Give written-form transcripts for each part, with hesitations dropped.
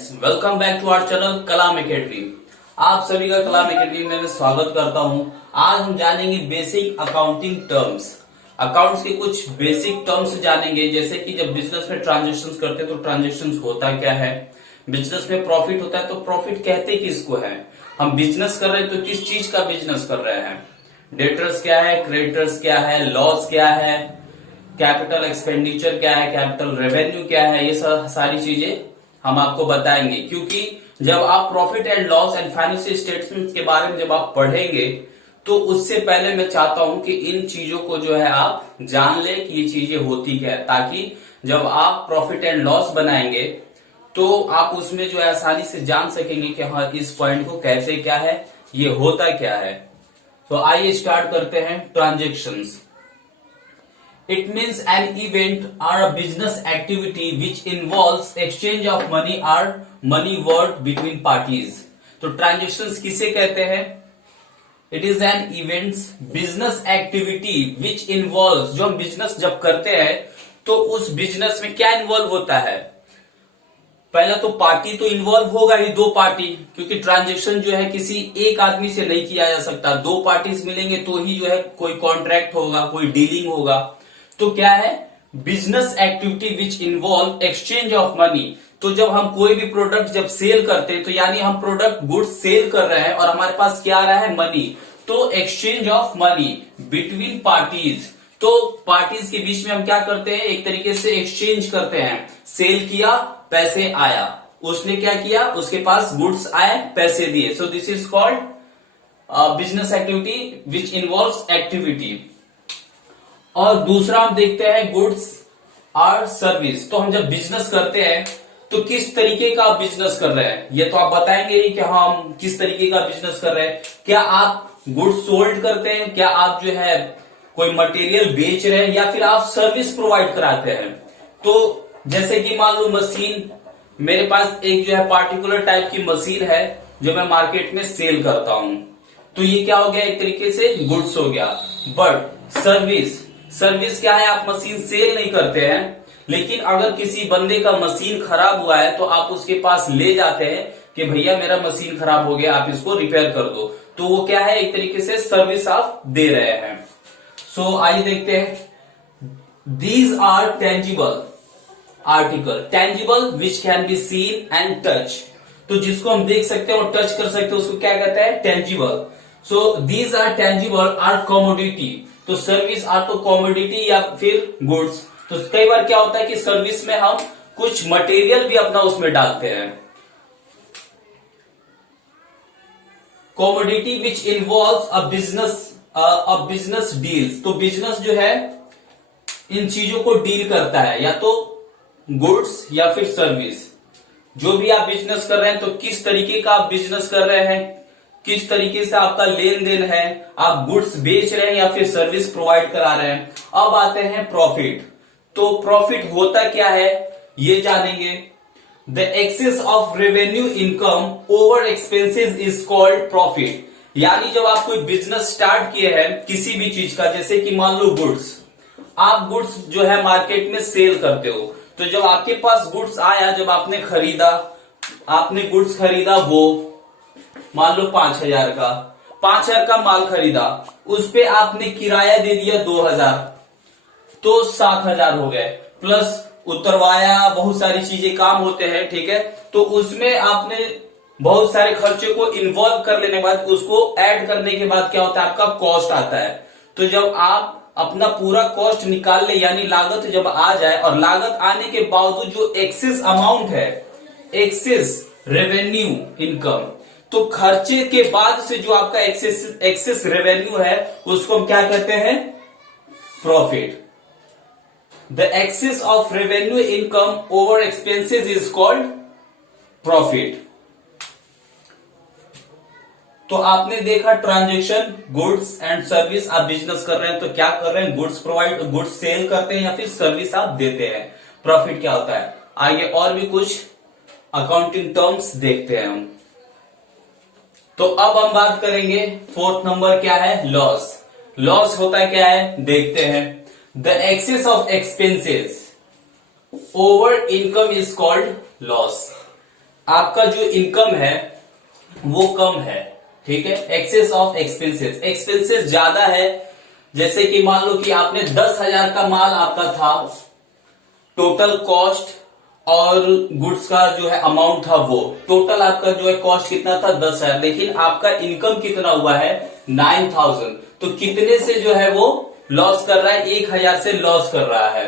Friends, welcome back to our channel Kalam Academy. आप सभी का कलाम एकेडमी में मैं स्वागत करता हूं। आज हम जानेंगे बेसिक अकाउंटिंग टर्म्स। अकाउंट्स के कुछ बेसिक टर्म्स जानेंगे, जैसे कि जब बिजनेस में ट्रांजेक्शन्स करते हैं तो ट्रांजेक्शन्स होता क्या है, बिजनेस में प्रॉफिट होता है तो प्रॉफिट कहते किसको है, हम बिजनेस कर रहे हैं तो किस चीज का बिजनेस कर रहे हैं, डेटर्स क्या है, क्रेडिटर्स क्या है, लॉस क्या है, कैपिटल एक्सपेंडिचर क्या है, कैपिटल रेवेन्यू क्या है, ये सारी चीजें हम आपको बताएंगे। क्योंकि जब आप profit and loss and financial statements के बारे में जब आप पढ़ेंगे तो उससे पहले मैं चाहता हूं कि इन चीजों को जो है आप जान ले कि ये चीजें होती क्या है, ताकि जब आप प्रॉफिट एंड लॉस बनाएंगे तो आप उसमें जो है आसानी से जान सकेंगे कि हाँ इस पॉइंट को कैसे क्या है, ये होता क्या है। तो आइए स्टार्ट करते हैं। Transactions, it means an event or a business activity which involves exchange of money or money worth between parties। तो ट्रांजेक्शन्स किसे कहते हैं? It is N events business activity which involve, जो हम बिजनेस जब करते हैं तो उस बिजनेस में क्या इन्वॉल्व होता है? पहला तो पार्टी तो इन्वॉल्व होगा ही, दो पार्टी, क्योंकि ट्रांजेक्शन जो है किसी एक आदमी से नहीं किया जा सकता, दो पार्टीज मिलेंगे तो ही जो है कोई कॉन्ट्रैक्ट होगा, कोई डीलिंग होगा। तो क्या है? Business activity which involve exchange of money. तो जब हम कोई भी प्रोडक्ट जब सेल करते हैं तो यानी हम प्रोडक्ट गुड्स सेल कर रहे हैं और हमारे पास क्या आ रहा है? मनी। तो exchange of money between parties. तो पार्टीज के बीच में हम क्या करते हैं? एक तरीके से एक्सचेंज करते हैं। सेल किया, पैसे आया, उसने क्या किया, उसके पास गुड्स आए, पैसे दिए। So this is called business activity which involves activity. और दूसरा हम देखते हैं गुड्स और सर्विस। तो हम जब बिजनेस करते हैं तो किस तरीके का बिजनेस कर रहे हैं, ये तो आप बताएंगे ही कि हाँ हम किस तरीके का बिजनेस कर रहे हैं। क्या आप गुड्स सोल्ड करते हैं, क्या आप जो है कोई मटेरियल बेच रहे हैं, या फिर आप सर्विस प्रोवाइड कराते हैं? तो जैसे कि मान लो मशीन, मेरे पास एक जो है पार्टिकुलर टाइप की मशीन है जो मैं मार्केट में सेल करता हूं, तो ये क्या हो गया? एक तरीके से गुड्स हो गया। बट सर्विस क्या है? आप मशीन सेल नहीं करते हैं, लेकिन अगर किसी बंदे का मशीन खराब हुआ है तो आप उसके पास ले जाते हैं कि भैया मेरा मशीन खराब हो गया, आप इसको रिपेयर कर दो। तो वो क्या है? एक तरीके से सर्विस आप दे रहे हैं। सो आइए देखते हैं। These are tangible article, tangible which can be seen and touch. तो जिसको हम देख सकते हैं और टच कर सकते हैं उसको क्या कहते हैं? Tangible. So these are tangible are commodity. तो सर्विस आर तो कमोडिटी या फिर गुड्स। तो कई बार क्या होता है कि सर्विस में हम कुछ मटेरियल भी अपना उसमें डालते हैं। Commodity which involves a business deals. तो बिजनेस जो है इन चीजों को डील करता है, या तो गुड्स या फिर सर्विस। जो भी आप बिजनेस कर रहे हैं तो किस तरीके का आप बिजनेस कर रहे हैं, किस तरीके से आपका लेन देन है, आप गुड्स बेच रहे हैं या फिर सर्विस प्रोवाइड करा रहे हैं। अब आते हैं प्रॉफिट। तो प्रॉफिट होता क्या है ये जानेंगे। The excess of revenue income over expenses is called profit. यानी जब आप कोई बिजनेस स्टार्ट किए हैं किसी भी चीज का, जैसे कि मान लो गुड्स, आप गुड्स जो है मार्केट में सेल करते हो, तो जब आपके पास गुड्स आया, जब आपने गुड्स खरीदा, वो मान लो 5,000 का, 5,000 का माल खरीदा, उस पे आपने किराया दे दिया 2,000, तो 7,000 हो गए, प्लस उतरवाया, बहुत सारी चीजें काम होते हैं, ठीक है। तो उसमें आपने बहुत सारे खर्चे को इन्वॉल्व कर लेने के बाद, उसको ऐड करने के बाद क्या होता है? आपका कॉस्ट आता है। तो जब आप अपना पूरा कॉस्ट निकाल ले, यानी लागत जब आ जाए, और लागत आने के बावजूद जो एक्सेस अमाउंट है, एक्सेस रेवेन्यू इनकम, तो खर्चे के बाद से जो आपका एक्सेस रेवेन्यू है उसको हम क्या कहते हैं? Profit. The excess of revenue income over expenses is called profit. तो आपने देखा ट्रांजेक्शन, गुड्स एंड सर्विस, आप बिजनेस कर रहे हैं तो क्या कर रहे हैं? गुड्स सेल करते हैं या फिर सर्विस आप देते हैं। प्रॉफिट क्या होता है? आगे और भी कुछ अकाउंटिंग टर्म्स देखते हैं हम। तो अब हम बात करेंगे, फोर्थ नंबर क्या है? लॉस। लॉस होता क्या है देखते हैं। The excess of expenses over income is called loss. आपका जो इनकम है वो कम है, ठीक है। एक्सेस ऑफ एक्सपेंसेस, एक्सपेंसेस ज्यादा है। जैसे कि मान लो कि आपने 10,000 का माल आपका था, टोटल कॉस्ट और गुड्स का जो है अमाउंट था, वो टोटल आपका जो है कॉस्ट कितना था 10,000, लेकिन आपका इनकम कितना हुआ है 9,000। तो कितने से जो है वो लॉस कर रहा है, 1,000 से लॉस कर रहा है।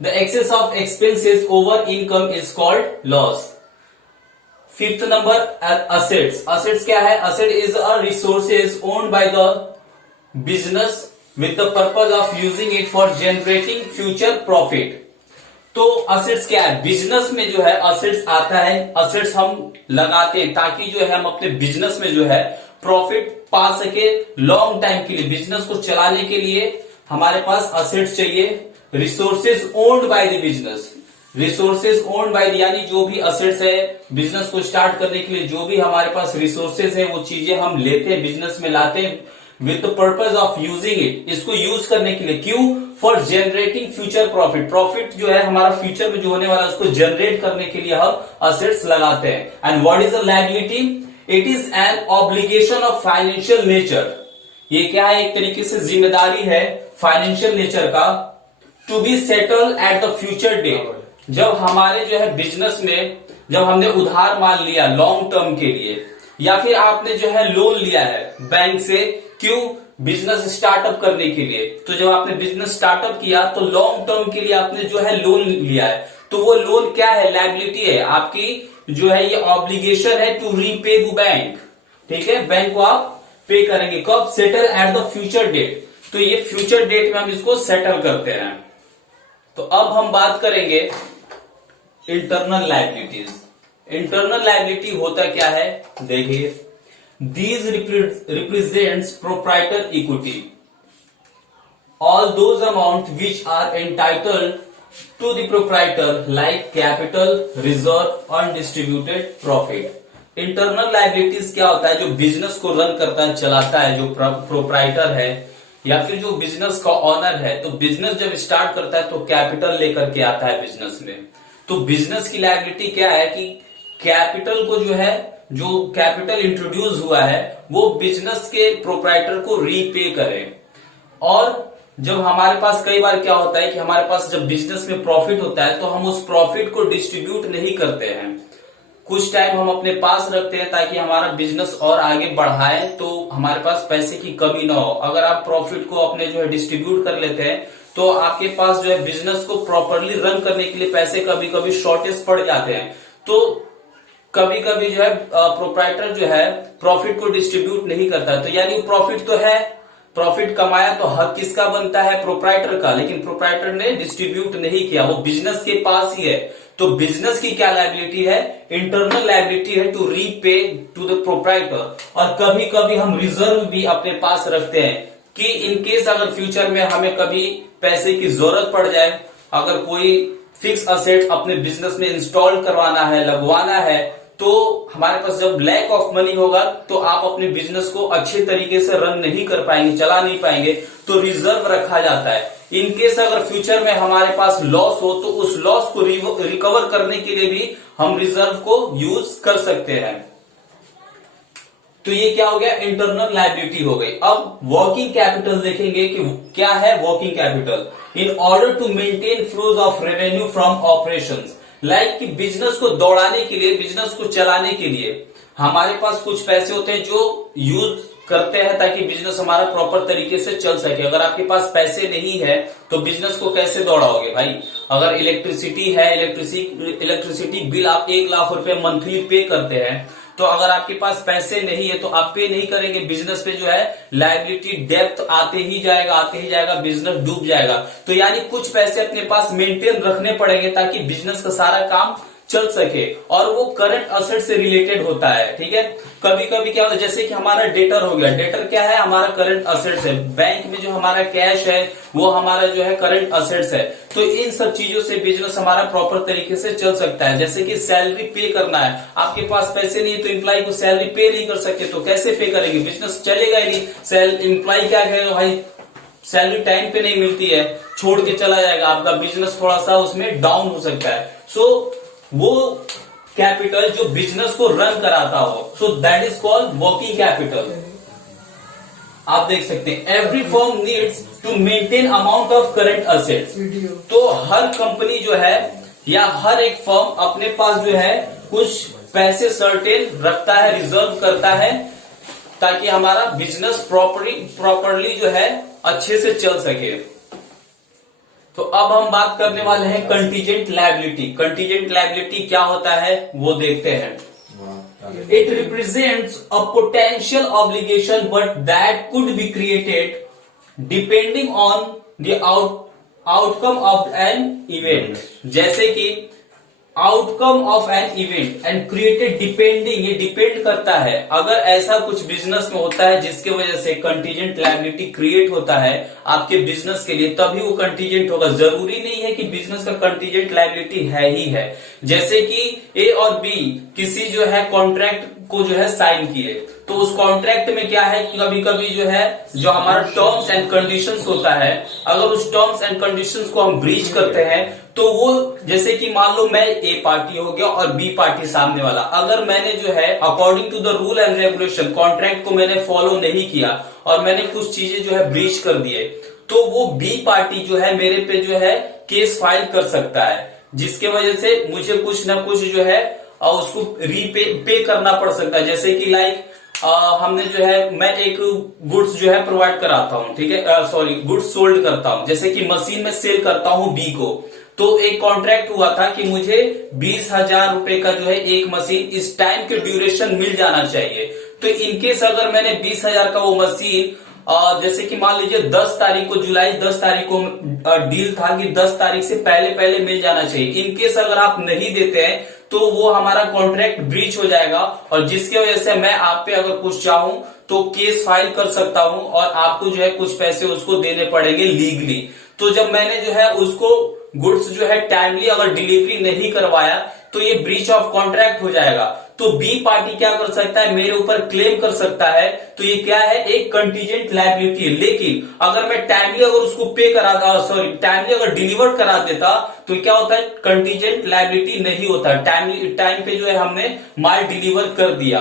The excess of expenses over income is called loss. Fifth number assets. Assets क्या है? Asset is a resources owned by the business with the purpose of using it for generating future profit. तो assets क्या है? Business में जो है assets आता है, असेट्स हम लगाते हैं ताकि जो है हम अपने बिजनेस में जो है प्रॉफिट पा सके लॉन्ग टाइम के लिए। बिजनेस को चलाने के लिए हमारे पास असेट्स चाहिए। Resources owned by the business, resources owned bye यानी जो भी असेट्स है बिजनेस को स्टार्ट करने के लिए, जो भी हमारे पास रिसोर्सेज है वो चीजें हम लेते हैं, बिजनेस में लाते हैं with the purpose of using it, इसको यूज करने के लिए। क्यों? For generating future profit, profit जो है हमारा फ्यूचर में जो होने वाला है उसको जनरेट करने के लिए हम असेट्स लगाते हैं। And what is a liability? It is an obligation of financial nature. ये क्या है? एक तरीके से जिम्मेदारी है फाइनेंशियल नेचर का, to be settle at the future date. जब हमारे जो है बिजनेस में जब हमने उधार माल लिया लॉन्ग टर्म के लिए, या फिर आपने जो है लोन लिया है बैंक से, क्यों? बिजनेस स्टार्टअप करने के लिए। तो जब आपने बिजनेस स्टार्टअप किया तो लॉन्ग टर्म के लिए आपने जो है लोन लिया है, तो वो लोन क्या है? लायबिलिटी है आपकी, जो है ये ऑब्लिगेशन है टू रीपे द बैंक, ठीक है। बैंक को आप पे करेंगे कब? Settle at the future date. तो ये फ्यूचर डेट में हम इसको सेटल करते हैं। तो अब हम बात करेंगे इंटरनल लायबिलिटीज। इंटरनल लायबिलिटी होता क्या है? देखिए, these represents proprietor equity, all those amount which are entitled to the proprietor like capital, reserve, undistributed profit. Internal liabilities क्या होता है? जो बिजनेस को रन करता है, चलाता है, जो प्रोप्राइटर है या फिर जो बिजनेस का ऑनर है, तो बिजनेस जब स्टार्ट करता है तो कैपिटल लेकर के आता है बिजनेस में। तो बिजनेस की लायबिलिटी क्या है कि कैपिटल को जो है, जो कैपिटल इंट्रोड्यूस हुआ है वो बिजनेस के प्रोप्राइटर को रीपे करें। और जब हमारे पास कई बार क्या होता है कि हमारे पास जब बिजनेस में प्रॉफिट होता है तो हम उस प्रॉफिट को डिस्ट्रीब्यूट नहीं करते हैं, कुछ टाइम हम अपने पास रखते हैं ताकि हमारा बिजनेस और आगे बढ़ाए, तो हमारे पास पैसे की कमी ना हो। अगर आप प्रॉफिट को अपने जो है डिस्ट्रीब्यूट कर लेते हैं तो आपके पास जो है बिजनेस को प्रॉपरली रन करने के लिए पैसे कभी कभी शॉर्टेज पड़ जाते हैं। तो कभी कभी जो है प्रोप्राइटर जो है प्रॉफिट को डिस्ट्रीब्यूट नहीं करता, तो यानी प्रॉफिट तो है, प्रॉफिट कमाया तो हक किसका बनता है? प्रोप्राइटर का, लेकिन प्रोप्राइटर ने डिस्ट्रीब्यूट नहीं किया, वो बिजनेस के पास ही है। तो बिजनेस की क्या लायबिलिटी है? इंटरनल लायबिलिटी है to repay to the proprietor. और कभी कभी हम रिजर्व भी अपने पास रखते हैं कि इन केस अगर फ्यूचर में हमें कभी पैसे की जरूरत पड़ जाए, अगर कोई फिक्स असेट अपने बिजनेस में इंस्टॉल करवाना है, लगवाना है, तो हमारे पास जब लैक ऑफ मनी होगा तो आप अपने बिजनेस को अच्छे तरीके से रन नहीं कर पाएंगे, चला नहीं पाएंगे, तो रिजर्व रखा जाता है। इन केस अगर फ्यूचर में हमारे पास लॉस हो तो उस लॉस को रिकवर करने के लिए भी हम रिजर्व को यूज कर सकते हैं। तो ये क्या हो गया? इंटरनल लायबिलिटी हो गई। अब वर्किंग कैपिटल देखेंगे कि क्या है working capital. In order to maintain flows of revenue from operations, like कि बिजनेस को दौड़ाने के लिए, बिजनेस को चलाने के लिए हमारे पास कुछ पैसे होते हैं जो यूज करते हैं ताकि बिजनेस हमारा प्रॉपर तरीके से चल सके। अगर आपके पास पैसे नहीं है तो बिजनेस को कैसे दौड़ाओगे भाई? अगर इलेक्ट्रिसिटी है, इलेक्ट्रिसिटी बिल आप 1 लाख रुपए मंथली पे करते हैं, तो अगर आपके पास पैसे नहीं है तो आप पे नहीं करेंगे, बिजनेस पे जो है लायबिलिटी डेप्थ आते ही जाएगा, बिजनेस डूब जाएगा। तो यानी कुछ पैसे अपने पास मेंटेन रखने पड़ेंगे ताकि बिजनेस का सारा काम चल सके, और वो करंट असेट से रिलेटेड होता है, ठीक है। कभी कभी क्या होता है, जैसे कि हमारा डेटर हो गया, डेटर क्या है? हमारा करंट असेट्स है। बैंक में जो हमारा कैश है वो हमारा जो है करंट असेट्स है। तो इन सब चीजों से बिजनेस हमारा प्रॉपर तरीके से चल सकता है। जैसे कि सैलरी पे करना है, आपके पास पैसे नहीं है तो एम्प्लॉय को सैलरी पे नहीं कर सकते, तो कैसे पे करेंगे? बिजनेस चलेगा ही नहीं। एम्प्लॉय क्या कहेगा? भाई सैलरी टाइम पे नहीं मिलती है, छोड़ के चला जाएगा, आपका बिजनेस थोड़ा सा उसमें डाउन हो सकता है। सो वो कैपिटल जो बिजनेस को रन कराता हो, so that is called working capital. आप देख सकते हैं every firm needs to maintain amount of current assets. तो हर कंपनी जो है या हर एक फर्म अपने पास जो है कुछ पैसे सर्टेन रखता है, रिजर्व करता है, ताकि हमारा बिजनेस प्रॉपरली जो है अच्छे से चल सके। तो अब हम बात करने वाले हैं कंटीजेंट लायबिलिटी। कंटीजेंट लायबिलिटी क्या होता है वो देखते हैं। It represents a potential obligation but that could be created depending on the outcome of an event। जैसे कि outcome of an event and created depending, ये डिपेंड करता है। अगर ऐसा कुछ बिजनेस में होता है जिसके वजह से कंटीजेंट लायबिलिटी क्रिएट होता है आपके बिजनेस के लिए, तभी वो कंटीजेंट होगा। जरूरी नहीं है कि बिजनेस का कंटीजेंट लायबिलिटी है ही है। जैसे कि ए और बी किसी जो है कॉन्ट्रैक्ट को जो है साइन किए, तो उस कॉन्ट्रैक्ट में क्या है कि कभी कभी जो है जो हमारा टर्म्स एंड कंडीशंस होता है, अगर उस टर्म्स एंड कंडीशंस को हम ब्रीच करते हैं तो वो, जैसे कि मान लो मैं ए पार्टी हो गया और बी पार्टी सामने वाला, अगर मैंने जो है according to the rule and regulation contract को मैंने फॉलो नहीं किया और मैंने कुछ चीजें जो है ब्रीच कर दिए, तो वो बी पार्टी जो है मेरे पे जो है केस फाइल कर सकता है, जिसके वजह से मुझे कुछ ना कुछ जो है उसको पे करना पड़ सकता है। जैसे कि लाइक हमने जो है, मैं एक गुड्स जो है प्रोवाइड कराता हूँ, ठीक है, सॉरी गुड्स सोल्ड करता हूँ, जैसे कि मशीन में सेल करता हूँ बी को, तो एक कॉन्ट्रैक्ट हुआ था कि मुझे 20,000 रुपए का जो है एक मशीन इस टाइम के ड्यूरेशन मिल जाना चाहिए। तो इनकेस अगर मैंने 20,000 का वो मशीन जैसे कि मान लीजिए 10 तारीख को, जुलाई 10 तारीख को डील था कि 10 तारीख से पहले मिल जाना चाहिए, इनकेस अगर आप नहीं देते हैं तो वो हमारा कॉन्ट्रैक्ट ब्रीच हो जाएगा, और जिसकी वजह से मैं आप पे अगर कुछ चाहूं तो केस फाइल कर सकता हूं और आपको जो है कुछ पैसे उसको देने पड़ेंगे लीगली। तो जब मैंने जो है उसको गुड्स जो है टाइमली अगर डिलीवरी नहीं करवाया तो ये ब्रीच ऑफ कॉन्ट्रैक्ट हो जाएगा। तो बी पार्टी क्या कर सकता है, मेरे ऊपर क्लेम कर सकता है। तो ये क्या है, एक कंटीजेंट लायबिलिटी है। लेकिन अगर मैं टाइमली अगर उसको पे करा, सॉरी टाइमली अगर डिलीवर करा देता तो क्या होता है, कंटीजेंट लायबिलिटी नहीं होता। टाइम पे जो है हमने माल डिलीवर कर दिया।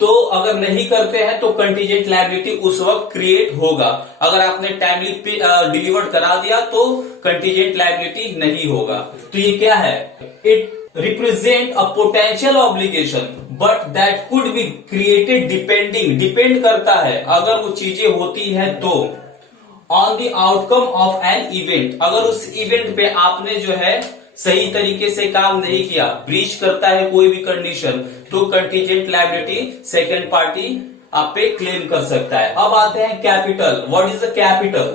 तो अगर नहीं करते हैं तो कंटीजेंट लायबिलिटी उस वक्त क्रिएट होगा। अगर आपने टाइमली डिलीवर करा दिया तो कंटीजेंट लायबिलिटी नहीं होगा। तो ये क्या है, it represent a potential obligation but that could be created depending, depend करता है अगर वो चीजें होती हैं तो, on the outcome of an event. अगर उस इवेंट पे आपने जो है सही तरीके से काम नहीं किया, ब्रीच करता है कोई भी कंडीशन, तो कंटीजेंट लायबिलिटी सेकेंड पार्टी आप पे क्लेम कर सकता है। अब आते हैं capital. What is a capital?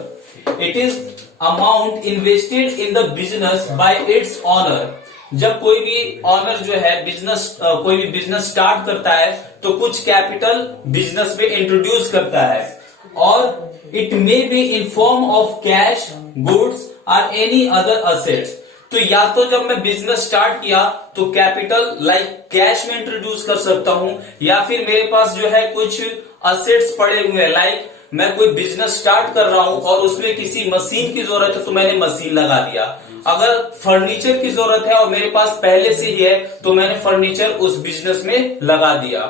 It is amount invested in the business by its owner. जब कोई भी ऑनर जो है कोई भी बिजनेस स्टार्ट करता है तो कुछ कैपिटल बिजनेस में इंट्रोड्यूस करता है, और it may be in form of cash, goods और एनी अदर असेट्स। तो या तो जब मैं बिजनेस स्टार्ट किया तो कैपिटल लाइक कैश में इंट्रोड्यूस कर सकता हूं, या फिर मेरे पास जो है कुछ असेट्स पड़े हुए हैं, लाइक मैं कोई बिजनेस स्टार्ट कर रहा हूं और उसमें किसी मशीन की जरूरत है तो मैंने मशीन लगा दिया। अगर फर्नीचर की जरूरत है और मेरे पास पहले से ही है तो मैंने फर्नीचर उस बिजनेस में लगा दिया।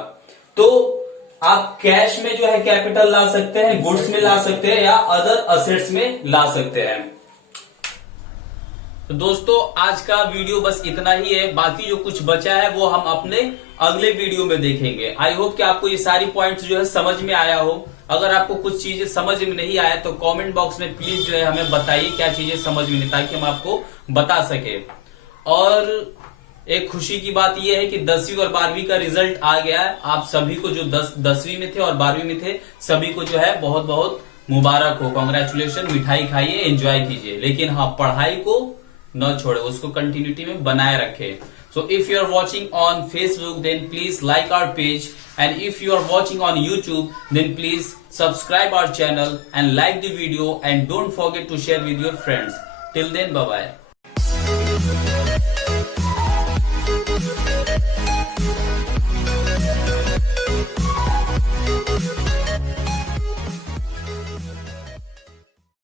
तो आप कैश में जो है कैपिटल ला सकते हैं, गुड्स में ला सकते हैं, या अदर असेट्स में ला सकते हैं। तो दोस्तों आज का वीडियो बस इतना ही है, बाकी जो कुछ बचा है वो हम अपने अगले वीडियो में देखेंगे। आई होप कि आपको ये सारी पॉइंट्स जो है समझ में आया हो। अगर आपको कुछ चीजें समझ में नहीं आया तो कमेंट बॉक्स में प्लीज जो है हमें बताइए क्या चीजें समझ में नहीं, ताकि हम आपको बता सके। और एक खुशी की बात यह है कि 10वीं और 12वीं का रिजल्ट आ गया है। आप सभी को जो 10वीं में थे और 12वीं में थे सभी को जो है बहुत बहुत मुबारक हो, कॉन्ग्रेचुलेशन। मिठाई खाइए, एंजॉय कीजिए, लेकिन हाँ पढ़ाई को न छोड़े, उसको कंटिन्यूटी में बनाए रखे। So if you are watching on Facebook, then please like our page, and if you are watching on YouTube, then please subscribe our channel and like the video, and don't forget to share with your friends. Till then, bye bye.